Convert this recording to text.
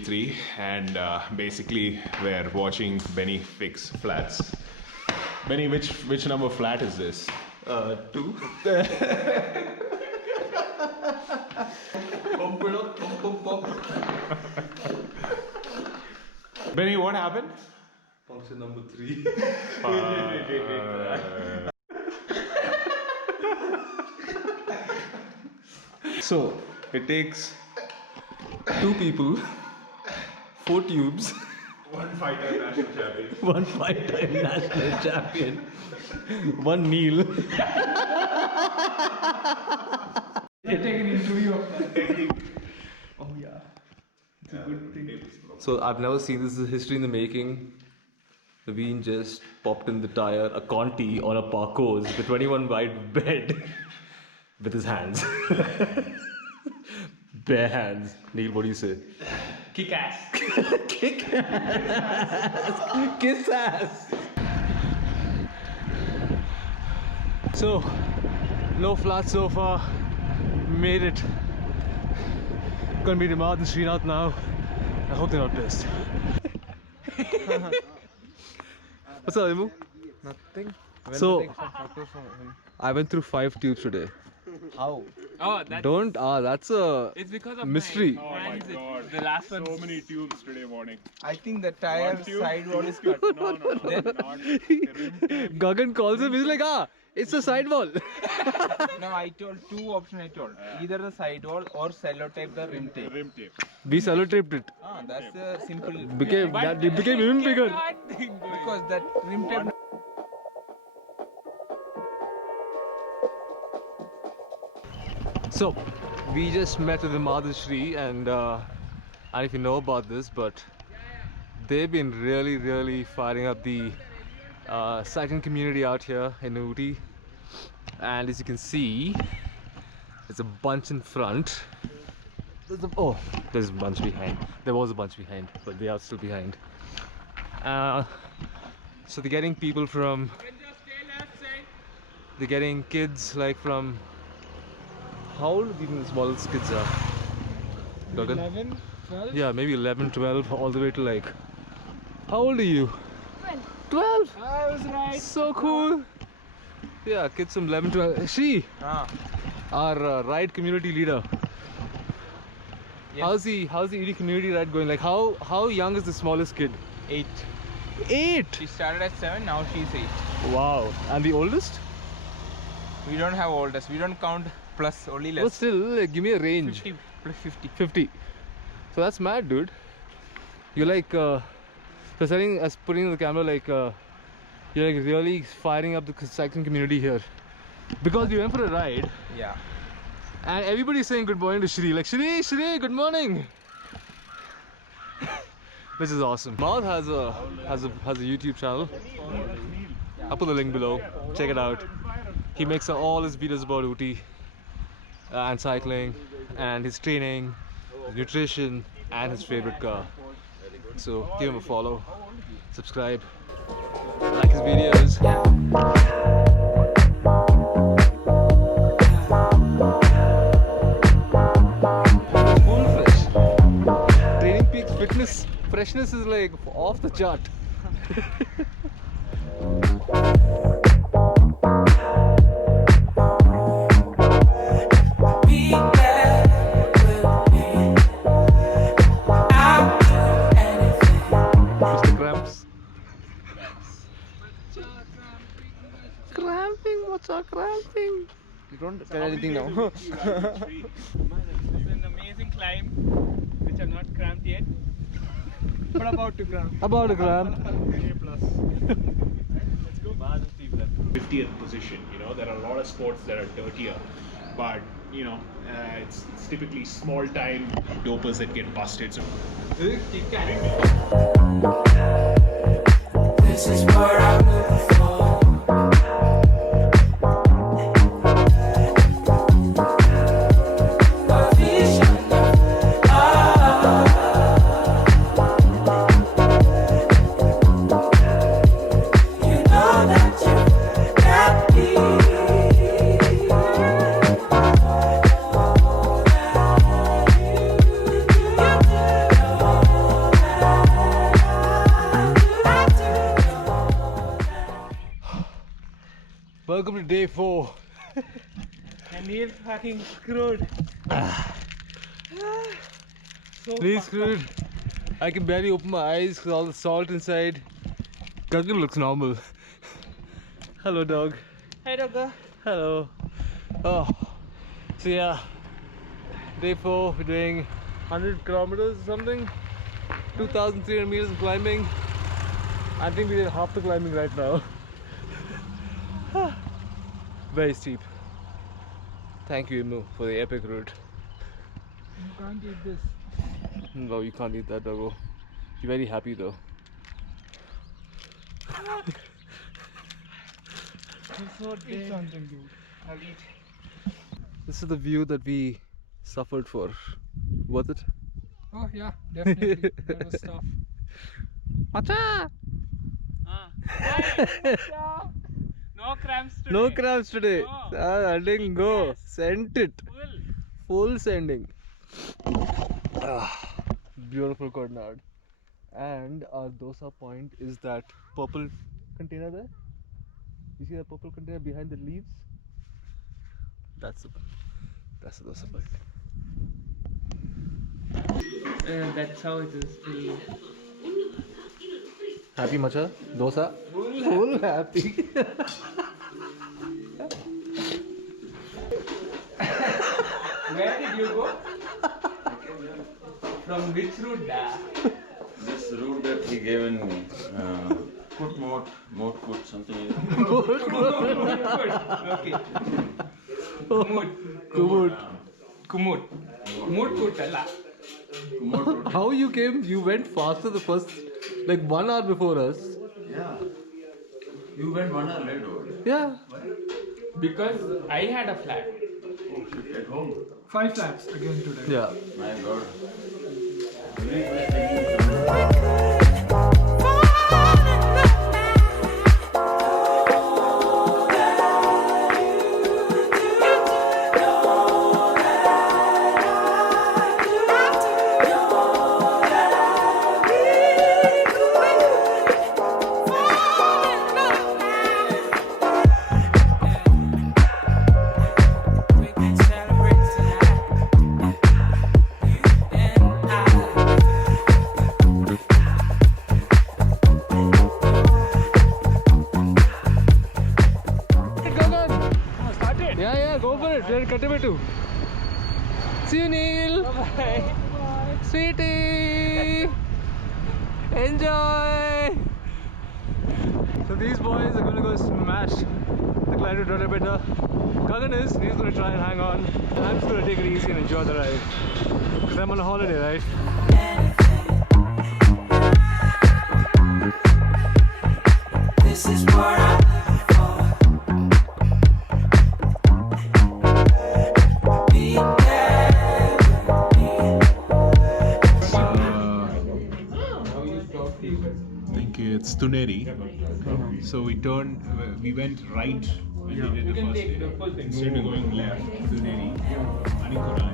day 3, and basically we're watching Benny fix flats. Benny, which number flat is this? 2. Benny, what happened? Puncture number 3. So it takes 2 people, 4 tubes. One five-time national champion. One 5-time national champion. One Neel. Take an interview of that. Oh yeah. It's a good thing. So I've never seen this. Is history in the making. Naveen just popped in the tire, a Conti on a Parcours, the 21 wide bed with his hands. Bare hands. Neel, what do you say? Kick ass. Kick ass. Kiss ass. So, no flats so far. Made it. Gonna be Imaad and Srinath now. I hope they're not pissed. What's up, Imu? Nothing. So, I went through 5 tubes today. How? Oh, that's, Don't, that's a it's because of mystery. Oh my god. The last So one. many tubes today morning. I think the tire One tube? sidewall is cut. No, not rim tape. Gagan calls him, he's like, it's a sidewall. No, I told 2 options. I told either the sidewall or sellotape the rim tape. Rim tape. We sellotaped it. That's a simple. It became even bigger. Because that rim tape. So, we just met with the Madhushree, and I don't know if you know about this, but they've been really firing up the cycling community out here in Ooty. And as you can see, there's a bunch in front. There's a bunch behind. There was a bunch behind, but they are still behind. So they're getting people from, they're getting kids like from, how old do you think the smallest kids are? Gagan? 11, 12. Yeah, maybe 11, 12, all the way to like, how old are you? 12! I was right. So cool! Yeah, kids from 11, 12. She, our ride community leader. Yes. How's the ED community ride going? Like how young is the smallest kid? 8. 8! She started at 7, now she's 8. Wow. And the oldest? We don't have oldest. We don't count plus, only less. But still, like, give me a range. 50 plus 50. 50. So that's mad, dude. You're like, so putting in the camera, like, you're like really firing up the cycling community here. Because we went for a ride. Yeah. And everybody's saying good morning to Shri. Like, Shri, good morning. Which is awesome. Imaad has a YouTube channel. I'll put the link below. Check it out. He makes all his videos about Ooty and cycling and his training, his nutrition, and his favorite car. So give him a follow, subscribe, like his videos. Fitness freshness is like off the chart. Mr. Cramps. Cramping? What's our cramping? You don't tell anything now. It's an amazing climb, which I'm not cramped yet. But about to cramp. About a cramp. Let's go. 50th position. You know, there are a lot of sports that are dirtier, but you know, it's typically small time dopers that get busted. So This is where I'm moving for. A vision of you know that you got me. day 4. And Neel fucking screwed. So Please, fucked up. screwed. I can barely open my eyes because all the salt inside. Gagan looks normal. Hello, dog. Hey, Dogga. Hello. Oh, so yeah, day 4. We're doing 100 kilometers or something. 2,300 meters of climbing. I think we did half the climbing right now. Very steep. Thank you, Imu, for the epic route. You can't eat this. No, you can't eat that, doggo. You're very happy though. Eat something, dude. I'll eat. This is the view that we suffered for. Worth it? Oh yeah, definitely. That was tough. Acha! No cramps today. No cramps today. No. I didn't go. Yes. Sent it. Full sending. Beautiful coordinate. And our dosa point is that purple container there. You see that purple container behind the leaves? That's the dosa point. That's how it is. Happy macha? Dosa? Full happy. Where did you go? From which route? This route that he given me, mutkut, something. Okay. Kumut. Mutkut alla. How you came? You went faster the first, like 1 hour before us. Yeah. You went 1 hour late over. Yeah. Because I had a flat. Oh shit, at home. 5 laps again today. Yeah. My God. See you, Neel. Bye. Sweetie. Enjoy. So these boys are gonna go smash the climb to Dodabetta. Gagan is, he's gonna try and hang on. And I'm just gonna take it easy and enjoy the ride. Because I'm on a holiday, right? This is what I'm looking for. Be there with me. Thank you. It's Tuneri. So we went right when we did the first day. Instead of going left, Tuneri, Anikura,